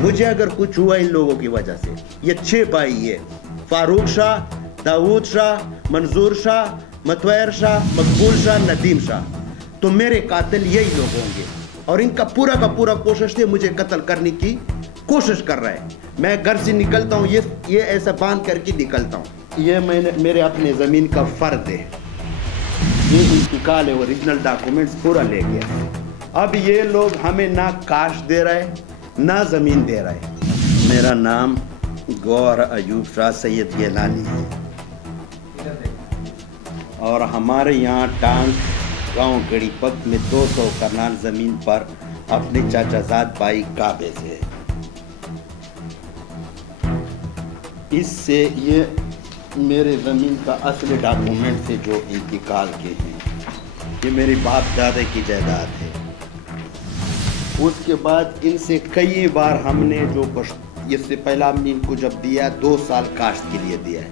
मुझे अगर कुछ हुआ इन लोगों की वजह से, ये 6 भाई है, फारूक शाह, दाऊद शाह, मंजूर शाह, मतवैर शाह, मकबूल शाह, नदीम शाह, तो मेरे कातिल यही लोग होंगे। और इनका पूरा का पूरा कोशिश थी मुझे कत्ल करने की कोशिश कर रहा है। मैं घर से निकलता हूँ, ये ऐसा बांध करके निकलता हूँ। ये मेरे अपने ज़मीन का फ़र्द है, ये इंतकाल है, ओरिजिनल डॉक्यूमेंट्स पूरा ले गया। अब ये लोग हमें ना काश दे रहा है ना ज़मीन दे रहा है। मेरा नाम गौहर अयूब शाह सैयद गेलानी है और हमारे यहाँ टांग गांव गड़ीपक में 200 करनाल ज़मीन पर अपने चाचाजाद भाई काबे से, इससे ये मेरे ज़मीन का असली डॉक्यूमेंट से जो इंतकाल के हैं, ये मेरे बाप दादा की जायदाद है। उसके बाद इनसे कई बार हमने इससे पहला हमने इनको जब दिया 2 साल काश्त के लिए दिया है,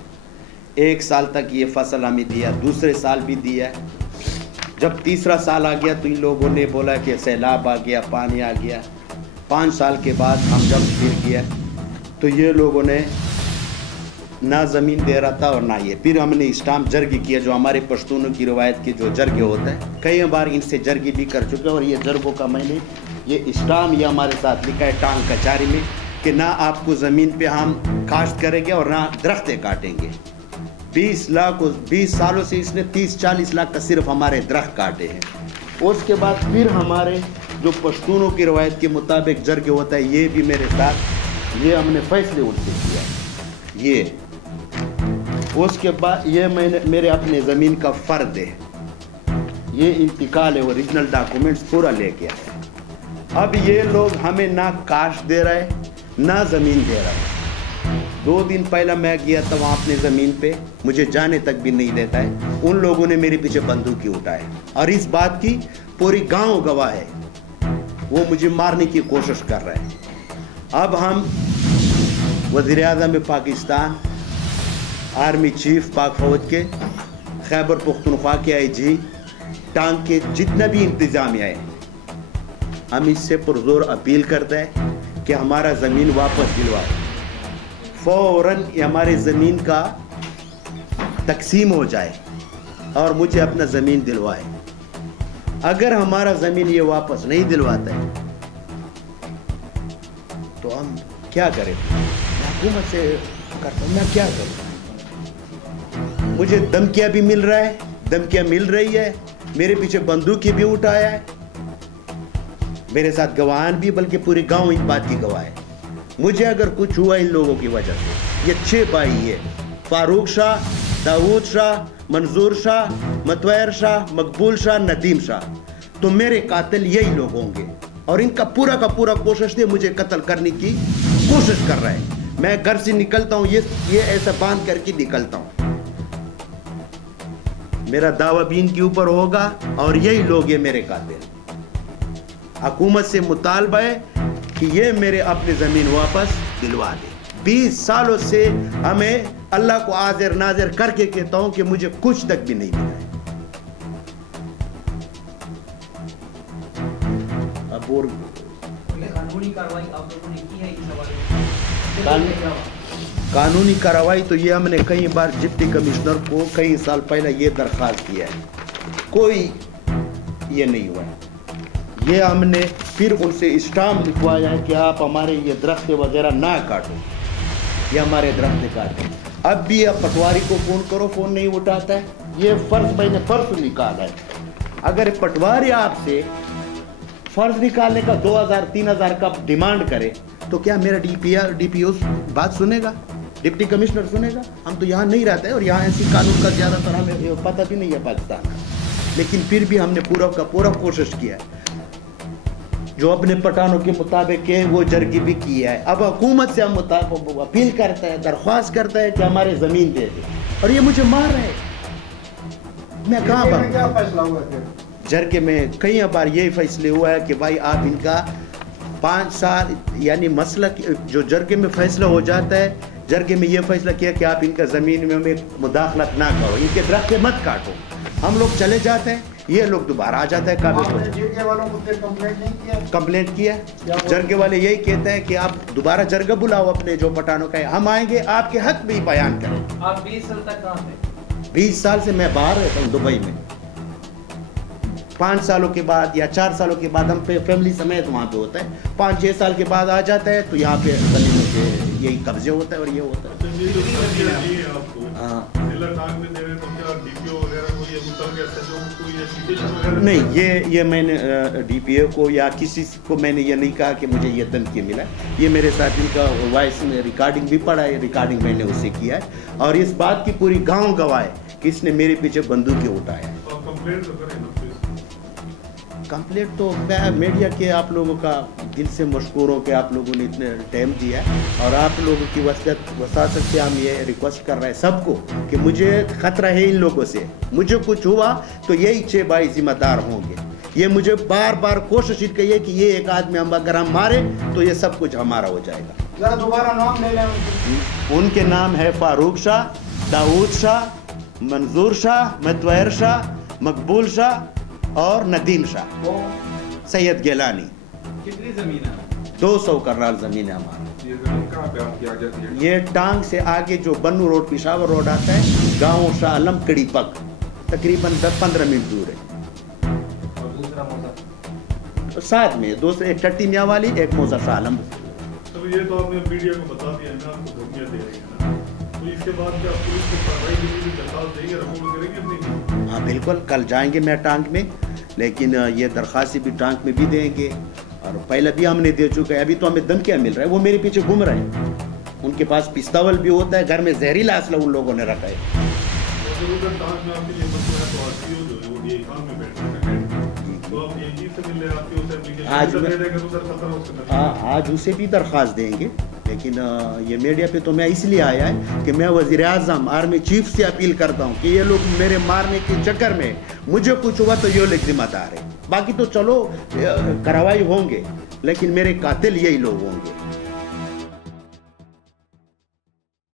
1 साल तक ये फसल हमें दिया, दूसरे साल भी दिया। जब तीसरा साल आ गया तो इन लोगों ने बोला कि सैलाब आ गया, पानी आ गया। 5 साल के बाद हम जब फिर गया तो ये लोगों ने ना ज़मीन दे रहा था और ना ये। फिर हमने स्टाम्प जर्गी किया, जो हमारे पश्तूनों की रवायत के जो जर्गे होता है, कई बार इनसे जर्गी भी कर चुके। और ये जर्गों का मैंने ये स्टाम्प ये हमारे साथ लिखा है टांग कचहरी में कि ना आपको ज़मीन पे हम काश्त करेंगे और ना दरख्तें काटेंगे। 20 सालों से इसने 30-40 लाख का सिर्फ हमारे दरख्त काटे हैं। उसके बाद फिर हमारे जो पश्तूनों की रवायत के मुताबिक जर्गे होता है, ये भी मेरे साथ, ये हमने फैसले उनसे किया। ये उसके बाद ये मेरे अपने ज़मीन का फ़र्द है, ये इंतकाल है, ओरिजिनल डॉक्यूमेंट्स पूरा ले गया। अब ये लोग हमें ना काश दे रहा है ना ज़मीन दे रहा है। 2 दिन पहला मैं गया था वहाँ अपने ज़मीन पे, मुझे जाने तक भी नहीं देता है। उन लोगों ने मेरे पीछे बंदूकी उठाए और इस बात की पूरी गांव गवाह है, वो मुझे मारने की कोशिश कर रहे हैं। अब हम वज़ीर-ए-आज़म पाकिस्तान, आर्मी चीफ पाक फौज के, खैबर पुख्तनख्वा के IG, टांग के जितना भी इंतज़ामिया है, हम इससे पुरज़ोर अपील करते हैं कि हमारा ज़मीन वापस दिलवाए। फ़ौरन हमारे ज़मीन का तकसीम हो जाए और मुझे अपना ज़मीन दिलवाए। अगर हमारा ज़मीन ये वापस नहीं दिलवाता है तो हम क्या करें? मैं हुकूमत से करता हूँ, मैं क्या करूँ? मुझे धमकियाँ भी मिल रहा है, धमकियाँ मिल रही है, मेरे पीछे बंदूकी भी उठाया है, मेरे साथ गवाहान भी, बल्कि पूरे गांव इस बात की गवाह है। मुझे अगर कुछ हुआ इन लोगों की वजह से, ये 6 भाई है, फारूक शाह, दाऊद शाह, मंजूर शाह, मतवैर शाह, मकबूल शाह, नदीम शाह, तो मेरे कातिल यही लोग होंगे। और इनका पूरा का पूरा कोशिश थी मुझे कत्ल करने की कोशिश कर रहा है। मैं घर से निकलता हूँ, ये ऐसा बांध करके निकलता हूँ। मेरा दावा भी इनके ऊपर होगा और यही लोग ये मेरे कातिल। हुकूमत से मुतालबा है कि ये मेरे अपनी ज़मीन वापस दिलवा दे। 20 सालों से हमें अल्लाह को हाजिर नाजिर करके कहता हूँ कि मुझे कुछ तक भी नहीं मिला है। अब और कानूनी कार्रवाई आप लोगों ने की है इस हवाले? कानूनी कार्रवाई तो ये हमने कई बार डिप्टी कमिश्नर को कई साल पहले ये दरख्वास्त किया है, कोई ये नहीं हुआ है। ये हमने फिर उनसे स्टाम्प लिखवाया है कि आप हमारे ये दरख्त वगैरह ना काटो, ये हमारे दरख्त काटो। अब भी आप पटवारी को फ़ोन करो, फ़ोन नहीं उठाता है। ये फ़र्ज मैंने फ़र्ज निकाला है, अगर पटवारी आपसे फ़र्ज निकालने का 2000-3000 का डिमांड करे तो क्या मेरा DPO बात सुनेगा? डिप्टी कमिश्नर सुनेगा? हम तो यहाँ नहीं रहते और यहाँ ऐसी कानून का ज़्यादातर हमें पता भी नहीं है पाकिस्तान का। लेकिन फिर भी हमने पूरा का पूरा कोशिश किया है, जो अपने पठानों के मुताबिक है वो जर्गी भी किया है। अब हुकूमत से हम अपील करता है, दरख्वास्त करता है कि हमारे ज़मीन दे दे, और ये मुझे मार रहे हैं। मैं कहाँ पर? क्या फैसला हुआ है? जर्गे में कई बार यही फैसले हुआ है कि भाई आप इनका 5 साल, यानी मसला जो जर्गे में फैसला हो जाता है, जर्गे में ये फैसला किया कि आप इनका ज़मीन में मुदाखलत ना करो, इनके दरख्त मत काटो। हम लोग चले जाते हैं, یہ لوگ دوبارہ آ جاتا ہے کعبے کو. جرگے والوں کو پھر کمپلینٹ نہیں کیا؟ کمپلینٹ کیا. جرگے والے یہی کہتے ہیں کہ آپ دوبارہ جرگہ بلاؤ اپنے جو پٹھانوں کا ہے, ہم آئیں گے آپ کے حق بھی بیان کریں. آپ 20 سال تک کہاں تھے؟ 20 سال سے میں باہر رہتا ہوں دبئی میں. 5 سالوں کے بعد یا 4 سالوں کے بعد ہم فیملی سمیت وہاں پہ ہوتا ہے. 5-6 سال کے بعد آ جاتا ہے تو یہاں پہ زمینوں کے یہی قبضے ہوتا ہے اور یہ ہوتا ہے. نہیں, یہ میں نے ڈی پی اے کو یا کسی کو میں نے یہ نہیں کہا کہ مجھے یہ تنخواہ ملا. یہ میرے ساتھی کا وائس میں ریکارڈنگ بھی پڑا ہے, ریکارڈنگ میں نے اسے کیا ہے, اور اس بات کی پوری گاؤں گواہ ہے کہ اس نے میرے پیچھے بندوقیں اٹھایا ہے. کمپلیٹ تو میڈیا کے آپ لوگوں کا دل سے مشکور ہو کہ آپ لوگوں نے اتنے ٹائم دیا ہے, اور آپ لوگوں کی وساطت سے ہم یہ ریکویسٹ کر رہے ہیں سب کو کہ مجھے خطرہ ہے ان لوگوں سے. مجھے کچھ ہوا تو یہی 6 بھائی ذمہ دار ہوں گے. یہ مجھے بار بار کوشش کی ہے کہ یہ ایک آدمی ہم اگر ہم مارے تو یہ سب کچھ ہمارا ہو جائے گا. ذرا دوبارہ نام لے لیں. ان کے نام ہے فاروق شاہ, داؤد شاہ, منظور شاہ, متویر شاہ, مقبول شاہ اور ندیم شاہ, سید گیلانی. کتنی زمین ہے؟ 200 کنال زمین ہے ہمارا. یہ زمین کہاں پہ آپ کی آ جاتی ہے؟ یہ ٹانگ سے آگے جو بنو روڈ پشاور روڈ آتا ہے, گاؤں شاہ عالم کڑی پک, تقریباً 10-15 منٹ دور ہے. اور دوسرا موضوع ساتھ میں دوسرے, ایک ٹٹی میاں والی, ایک موزہ شاہ عالم. تو یہ تو آپ نے میڈیا کو بتا دیا ہے نا, آپ کو دھمکیاں دے رہی ہیں نا, تو اس کے بعد کیا پولیس کو کارروائی کے لیے درخواست دیں گے, رپورٹ کریں گے اپنی؟ ہاں بالکل, کل جائیں گے میں ٹانک میں, لیکن یہ درخواستیں بھی ٹانک میں بھی دیں گے, اور پہلے بھی ہم نے دے چکا ہے. ابھی تو ہمیں دھمکیاں مل رہا ہے, وہ میرے پیچھے گھوم رہے ہیں. ان کے پاس پستول بھی ہوتا ہے, گھر میں زہریلا اسلحہ ان لوگوں نے رکھا ہے. آج اسے بھی درخواست دیں گے, لیکن یہ میڈیا پہ تو میں اس لیے آیا ہے کہ میں وزیر اعظم, آرمی چیف سے اپیل کرتا ہوں کہ یہ لوگ میرے مارنے کے چکر میں مجھے کچھ ہوا تو یہ لوگ ذمہ دار ہے. باقی تو چلو کارروائی ہوں گے, لیکن میرے قاتل یہی لوگ ہوں گے.